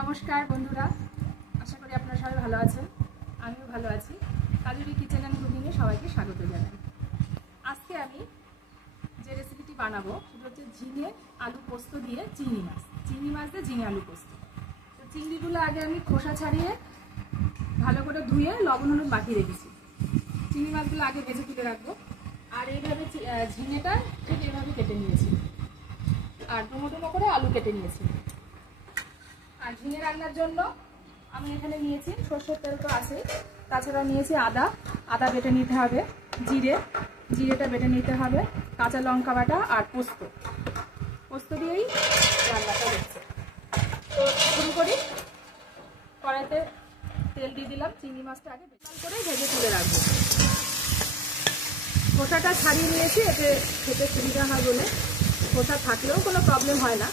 নমস্কার বন্ধুরা, আশা করি আপনারা সবাই ভালো আছেন। আমিও ভালো আছি। কাজুরি কিচেন অ্যান্ড কুকিংয়ে সবাইকে স্বাগত জানাই। আজকে আমি যে রেসিপিটি বানাবো সেটা হচ্ছে ঝিঙে আলু পোস্ত দিয়ে চিংড়ি মাছ দিয়ে ঝিঙে আলু পোস্ত। তো চিংড়িগুলো আগে আমি খোসা ছাড়িয়ে ভালো করে ধুয়ে লবণ হলুদ মাখিয়ে রেখেছি। চিংড়ি মাছগুলো আগে ভেজে তুলে রাখবো। আর এইভাবে ঝিঙেটা ঠিক এইভাবে কেটে নিয়েছি, আর ডুমো করে আলু কেটে নিয়েছি। আর ঝিঙে রান্নার জন্য আমি এখানে নিয়েছি সরষের তেল, তো আছে, তাছাড়া নিয়েছি আদা বেটে নিতে হবে, জিরেটা বেটে নিতে হবে, কাঁচা লঙ্কা বাটা আর পোস্ত দিয়েই রান্নাটা হচ্ছে। তো শুরু করি। কড়াইতে তেল দিয়ে দিলাম। চিংড়ি মাছটা আগে বেশি করে ভেজে তুলে রাখবো। খোসাটা ছাড়িয়ে নিয়েছি, এতে খেতে সুবিধা হয় বলে। খোসা থাকলেও কোনো প্রবলেম হয় না।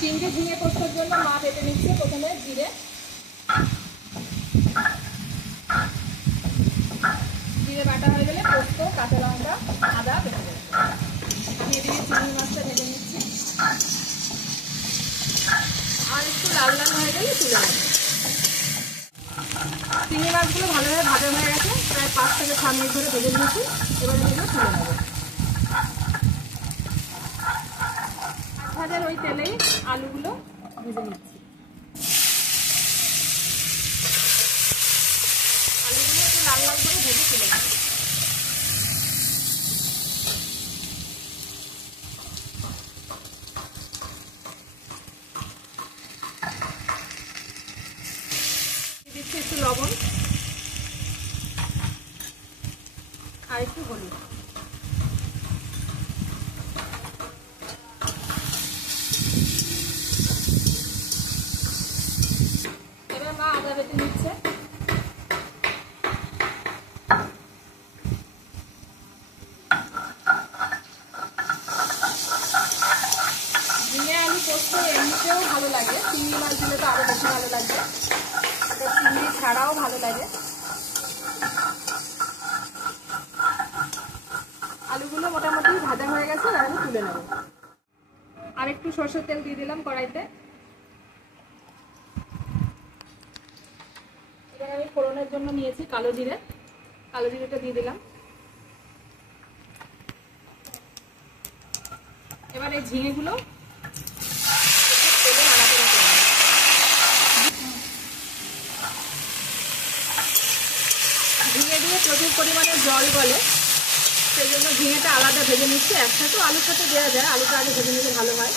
চিংড়ি ঝিঙে পোস্তর জন্য মা বেটে নিচ্ছে প্রথমে জিরে বাটা হয়ে গেলে পোস্ত, কাঁচা লঙ্কা, আদা বেটে দেবো। আমি এদিকে চিংড়ি মাছটা ভেজে নিচ্ছি। আর একটু লাল হয়ে গেলে তুলে নেব। চিংড়ি মাছগুলো ভালোভাবে ভাজা হয়ে গেছে, প্রায় 5 থেকে 6 মিনিট ধরে ভেজে নিয়েছি। এবার এগুলো তুলে নেব। ভাজার ওই তেলেই আলুগুলো ভেজে নিচ্ছি। আলুগুলো একটু লাল করে ভেজে তুলে নেব। দিচ্ছি একটু লবণ আর একটু হলুদ। এবার মা আদা বেটে নিচ্ছে। ঝিঙে আলু পোস্ত এমনিতেও ভালো লাগে, চিংড়ি মাছ দিলে তো আরো বেশি ভালো লাগবে। এটা চিংড়ি ছাড়াও ভালো লাগে। আলুগুলো মোটামুটি ভাজা হয়ে গেছে, আর আমি তুলে নেব। আর একটু সরষের তেল দিয়ে দিলাম কড়াইতে। এখানে আমি ফোড়নের জন্য নিয়েছি কালো জিরেটা দিয়ে দিলাম। এবার এই ঝিঙেগুলো ঝিঙে দিয়ে প্রচুর পরিমাণে জল গলে, সেই জন্য ঝিঙেটা আলাদা ভেজে নিচ্ছি। একসাথে আলুর সাথে দেওয়া যায়, আলুটা আগে ভেজে নিলে ভালো হয়।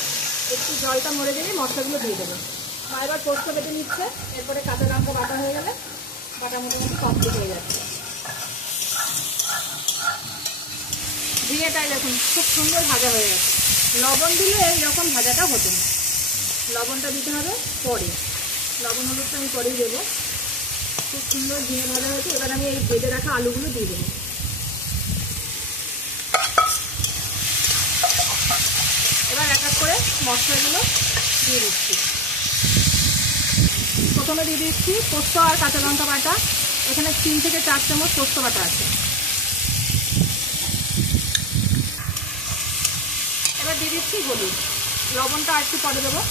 একটু জলটা মরে গেলে মশলাগুলো দিয়ে দেবো। মা এবার পোস্ত বেটে নিচ্ছে। এরপরে কাঁচা লঙ্কা বাটা হয়ে গেলে বাটা মোটামুটি কমপ্লিট হয়ে যাচ্ছে। ঝিঙেটাই দেখুন খুব সুন্দর ভাজা হয়ে গেছে। লবণ দিলে এইরকম ভাজাটা হতো না, লবণটা দিতে হবে পরে। লবণ হলুদটা আমি পরেই দেবো। খুব সুন্দর ঝিঙে ভাজা হয়েছে। এবার আমি এই ভেজে রাখা আলুগুলো দিয়ে দেবো। এবার এক এক করে মশলাগুলো দিয়ে দিচ্ছি। প্রথমে দিয়ে দিচ্ছি পোস্ত আর কাঁচা লঙ্কা বাটা। এখানে 3 থেকে 4 চামচ পোস্ত বাটা আছে। এবার দিয়ে দিচ্ছি হলুদ, লবণটা আর একটু পরে দেবো।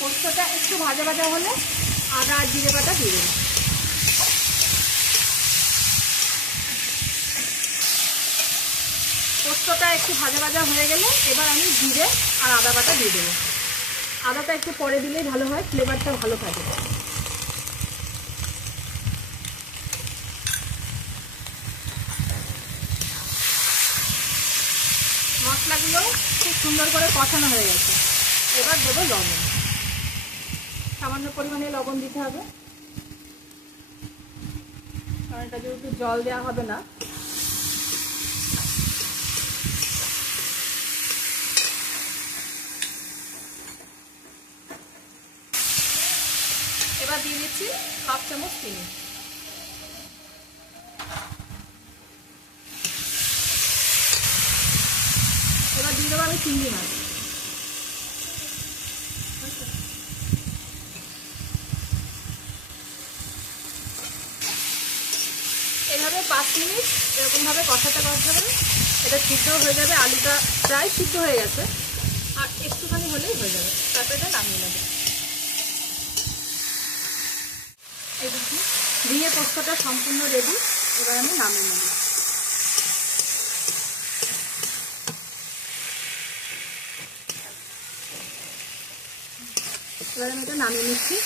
পোস্তটা একটু ভাজা হলে আদা আর জিরে বাটা দিয়ে দেবো। পোস্তটা একটু ভাজা হয়ে গেলে এবার আমি জিরে আর আদা বাটা দিয়ে দেবো। আদাটা একটু পরে দিলেই ভালো হয়, ফ্লেভারটা ভালো থাকে। মশলাগুলো খুব সুন্দর করে কষানো হয়ে গেছে। এবার দেবো লবণ। সামান্য পরিমাণে লবণ দিতে হবে, কারণ এটা যেহেতু জল দেওয়া হবে না। এবার দিয়ে দিচ্ছি 1/2 চামচ চিনি। এবার দিয়ে দেবো আমি চিংড়ি মাছ। এরকমভাবে কষাতে কষাতে এটা সিদ্ধ হয়ে যাবে। আলুটা প্রায় সিদ্ধ হয়ে গেছে, আর একটুখানি হলেই হয়ে যাবে। তারপরে এটা নামিয়ে নেবে। এই দেখুন ঝিঙে পোস্তটা সম্পূর্ণ রেডি। এবার আমি নামিয়ে নেব। এবার আমি এটা নামিয়ে নিচ্ছি।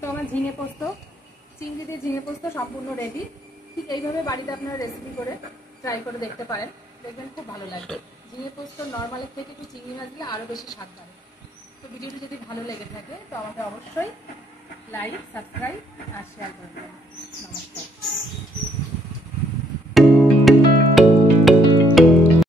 তো আমার ঝিঙে পোস্ত, চিংড়ি দিয়ে ঝিঙে পোস্ত সম্পূর্ণ রেডি। ঠিক এইভাবে বাড়িতে আপনারা রেসিপি করে ট্রাই করে দেখতে পারেন, দেখবেন খুব ভালো লাগবে। ঝিঙে পোস্ত নর্মালের থেকে একটু চিংড়ি মাছ দিলে আরও বেশি স্বাদ বাড়ে। তো ভিডিওটি যদি ভালো লেগে থাকে তো আমাকে অবশ্যই লাইক, সাবস্ক্রাইব আর শেয়ার করে দেবেন। নমস্কার।